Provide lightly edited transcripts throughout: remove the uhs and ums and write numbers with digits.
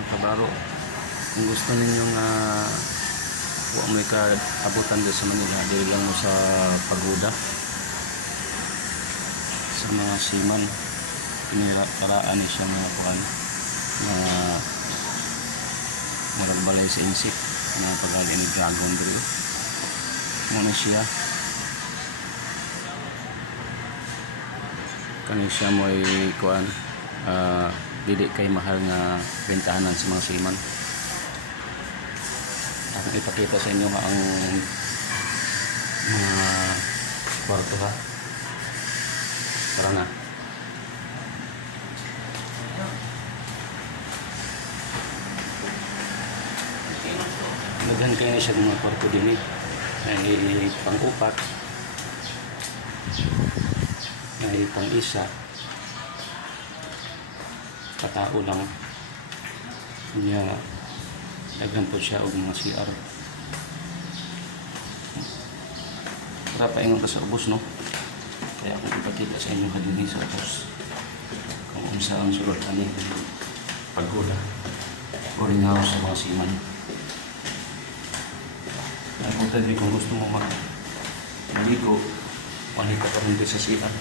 mga kabaro, kung gusto ninyong huwag may kaabutan doon sa Manila, dili lang mo sa pagoda sa mga siman paraan ni siya mga kuhan na maragbalay sa insik na paggali ni dragon dito muna siya kani siya mo ay kuhan dili kay mahal nga bentahanan sa mga siman. Ako ipakita sa inyo ang mga kwarto ha para na naghan kayo na siya ng mga kwarto din ay pang-upat ay pang-isa katao lang niya daghan po siya og mga CR para paingon ka sa ubos no kaya akong ipakita sa inyo hadin sa ubos kung unsa ang sulod ani pagoda o ringaw sa mga siman. Ako tadi kung gusto mo maligo panita ka rin sa CR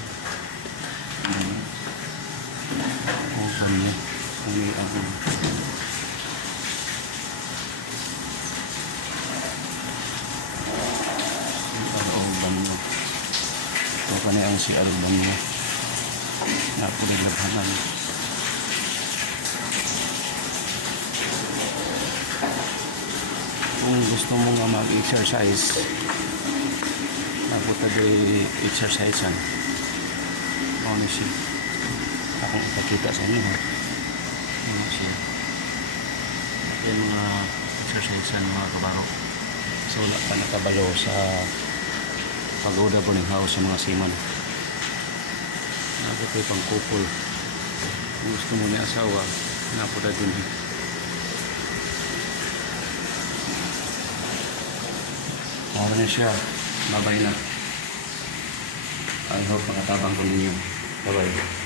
kung saan niya kung may ako banyo. Ito pa na ang CR banyo. Napulilabhanan. Kung gusto mo nga mag-exercise, napunta din exercisean. Ano siya? Akong ipakita sa inyo ha. Ano siya? Yan mga exercisean mga kabaro. So wala pa nakabalo sa pagoda po ng house sa mga siman. Napo kayo pang couple. Kung gusto mo niya asawa, napo na din. Para na siya. Babay na. I hope makatabang ko ninyo. Bye-bye.